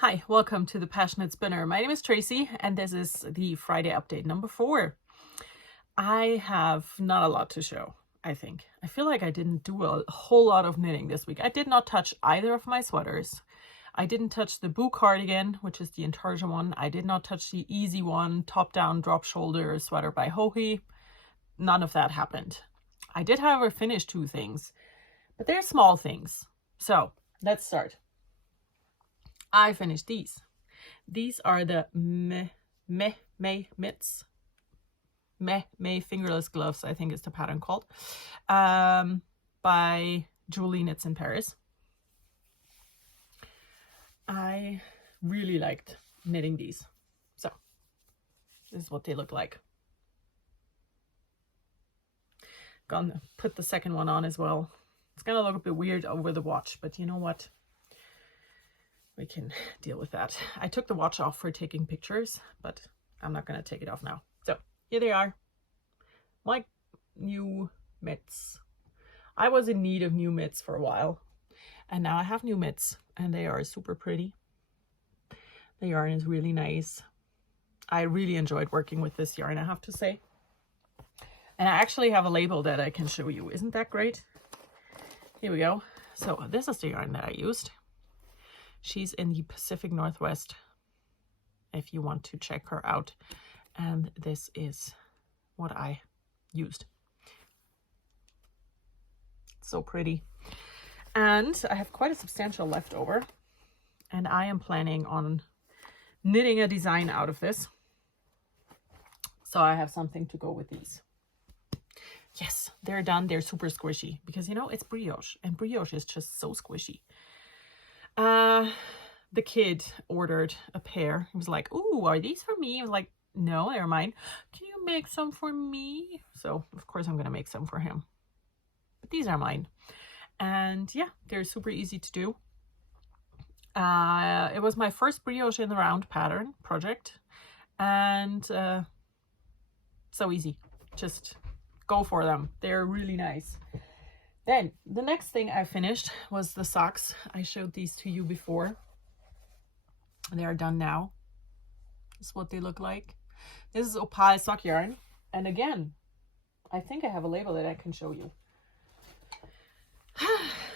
Hi, welcome to the PassionKnit Spinner. My name is Tracy, and this is the Friday update number 4. I have not a lot to show, I think. I feel like I didn't do a whole lot of knitting this week. I did not touch either of my sweaters. I didn't touch the Boo cardigan, which is the Intarsia one. I did not touch the easy one, top-down drop shoulder sweater by Hohi. None of that happened. I did, however, finish 2 things, but they're small things. So let's start. I finished these. These are the May mitts. May fingerless gloves, I think is the pattern called. By Julie Knits in Paris. I really liked knitting these. So this is what they look like. Gonna put the second one on as well. It's gonna look a bit weird over the watch, but you know what? We can deal with that. I took the watch off for taking pictures, but I'm not going to take it off now. So here they are. My new mitts. I was in need of new mitts for a while, and now I have new mitts, and they are super pretty. The yarn is really nice. I really enjoyed working with this yarn, I have to say. And I actually have a label that I can show you. Isn't that great? Here we go. So this is the yarn that I used. She's in the Pacific Northwest, if you want to check her out. And this is what I used. So pretty. And I have quite a substantial leftover. And I am planning on knitting a design out of this. So I have something to go with these. Yes, they're done. They're super squishy. Because, you know, it's brioche. And brioche is just so squishy. The kid ordered a pair. He was like, "Ooh, are these for me?" I was like, "No, they're mine. Can you make some for me?" So of course I'm gonna make some for him. But these are mine. And yeah, they're super easy to do. It was my first brioche in the round pattern project. And so easy. Just go for them. They're really nice. Then the next thing I finished was the socks. I showed these to you before. They are done now. This is what they look like. This is opal sock yarn. And again, I think I have a label that I can show you.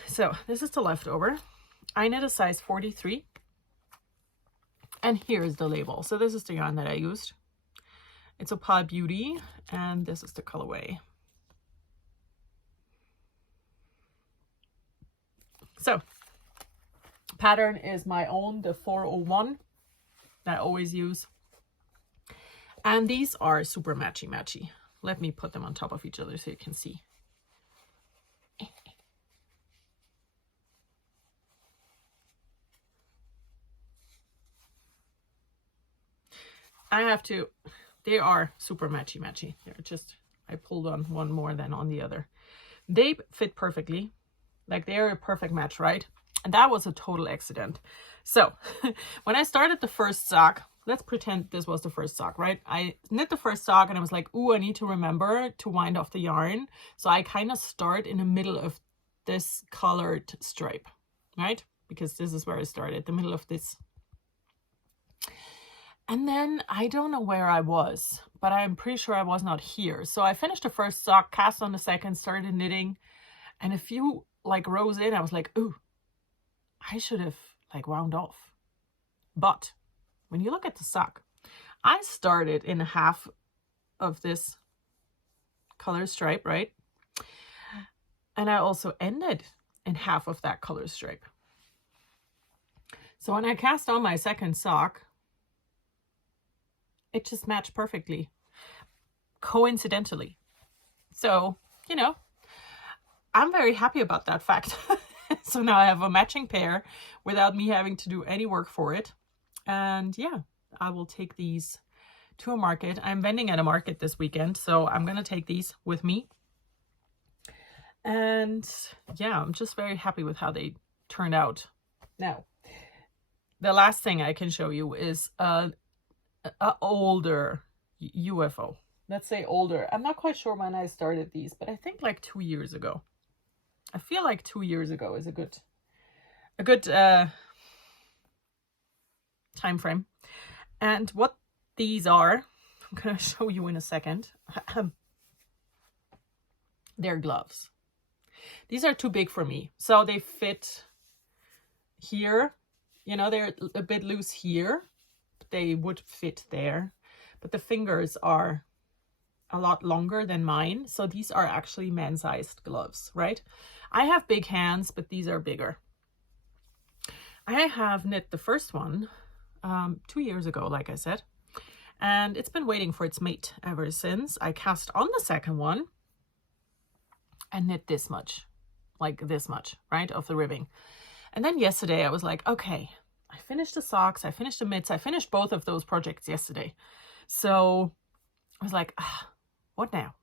So this is the leftover. I knit a size 43. And here is the label. So this is the yarn that I used. It's Opal Beauty. And this is the colorway. So, pattern is my own, the 401 that I always use. And these are super matchy-matchy. Let me put them on top of each other so you can see. They are super matchy-matchy. They're just, I pulled on one more than on the other. They fit perfectly. Like they're a perfect match, right? And that was a total accident. So when I started the first sock, let's pretend this was the first sock, right? I knit the first sock and I was like, ooh, I need to remember to wind off the yarn. So I kind of start in the middle of this colored stripe, right? Because this is where I started, the middle of this. And then I don't know where I was, but I'm pretty sure I was not here. So I finished the first sock, cast on the second, started knitting, and a few like rows in, I was like, ooh, I should have like wound off. But when you look at the sock, I started in half of this color stripe, right? And I also ended in half of that color stripe. So when I cast on my second sock, it just matched perfectly, coincidentally. So, you know, I'm very happy about that fact. So now I have a matching pair without me having to do any work for it. And yeah, I will take these to a market. I'm vending at a market this weekend, so I'm going to take these with me. And yeah, I'm just very happy with how they turned out. Now, the last thing I can show you is an older UFO. Let's say older. I'm not quite sure when I started these, but I think like 2 years ago. I feel like 2 years ago is a good time frame. And what these are, I'm going to show you in a second. They're gloves. These are too big for me. So they fit here. You know, they're a bit loose here. But they would fit there. But the fingers are a lot longer than mine. So these are actually man-sized gloves, right? I have big hands, but these are bigger. I have knit the first one 2 years ago, like I said, and it's been waiting for its mate ever since. I cast on the second one and knit this much, like this much, right, of the ribbing. And then yesterday I was like, okay, I finished the socks, I finished the mitts, I finished both of those projects yesterday. So I was like, what now?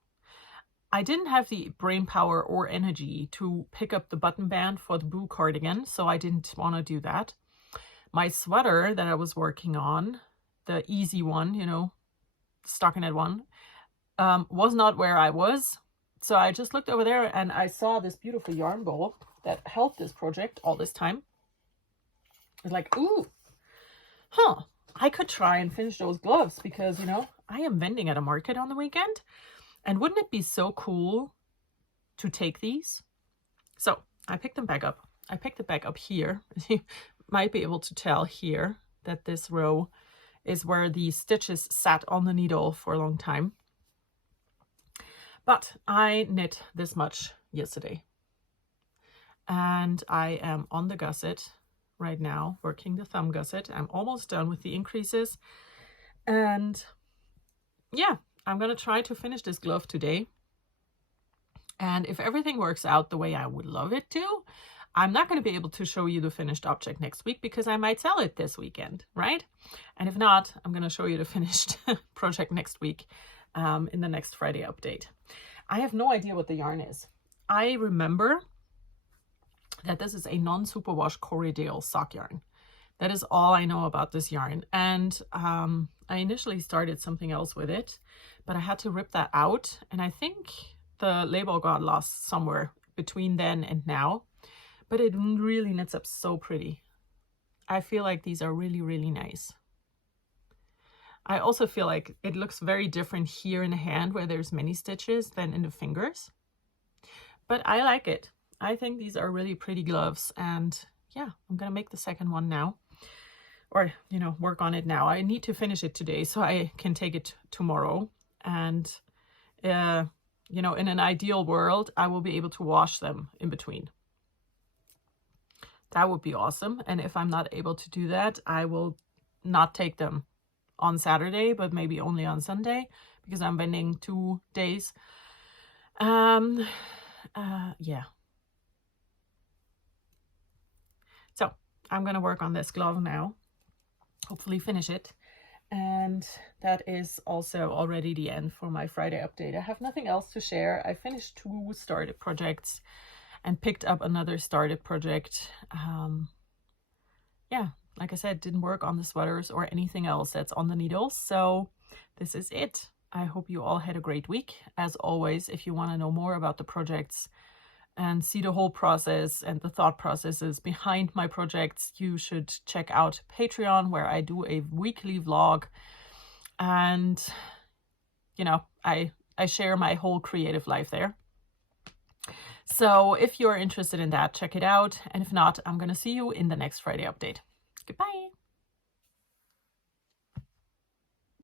I didn't have the brain power or energy to pick up the button band for the blue cardigan, so I didn't want to do that. My sweater that I was working on, the easy one, you know, stockinette one, was not where I was. So I just looked over there and I saw this beautiful yarn ball that helped this project all this time. I was like, ooh, I could try and finish those gloves because, you know, I am vending at a market on the weekend. And wouldn't it be so cool to take these? So I picked them back up. I picked it back up here. You might be able to tell here that this row is where the stitches sat on the needle for a long time. But I knit this much yesterday. And I am on the gusset right now, working the thumb gusset. I'm almost done with the increases. And yeah, I'm going to try to finish this glove today. And if everything works out the way I would love it to, I'm not going to be able to show you the finished object next week because I might sell it this weekend, right? And if not, I'm going to show you the finished project next week in the next Friday update. I have no idea what the yarn is. I remember that this is a non-superwash Corriedale sock yarn. That is all I know about this yarn. And I initially started something else with it, but I had to rip that out. And I think the label got lost somewhere between then and now, but it really knits up so pretty. I feel like these are really, really nice. I also feel like it looks very different here in the hand where there's many stitches than in the fingers, but I like it. I think these are really pretty gloves, and yeah, I'm gonna make the second one now. Or, you know, work on it now. I need to finish it today so I can take it tomorrow. And, you know, in an ideal world, I will be able to wash them in between. That would be awesome. And if I'm not able to do that, I will not take them on Saturday, but maybe only on Sunday because I'm vending 2 days. Yeah. So I'm going to work on this glove now. Hopefully finish it. And that is also already the end for my Friday update. I have nothing else to share. I finished 2 started projects and picked up another started project. Yeah, like I said, didn't work on the sweaters or anything else that's on the needles. So this is it. I hope you all had a great week. As always, if you want to know more about the projects and see the whole process and the thought processes behind my projects, you should check out Patreon, where I do a weekly vlog. And, you know, I share my whole creative life there. So if you're interested in that, check it out. And if not, I'm going to see you in the next Friday update. Goodbye.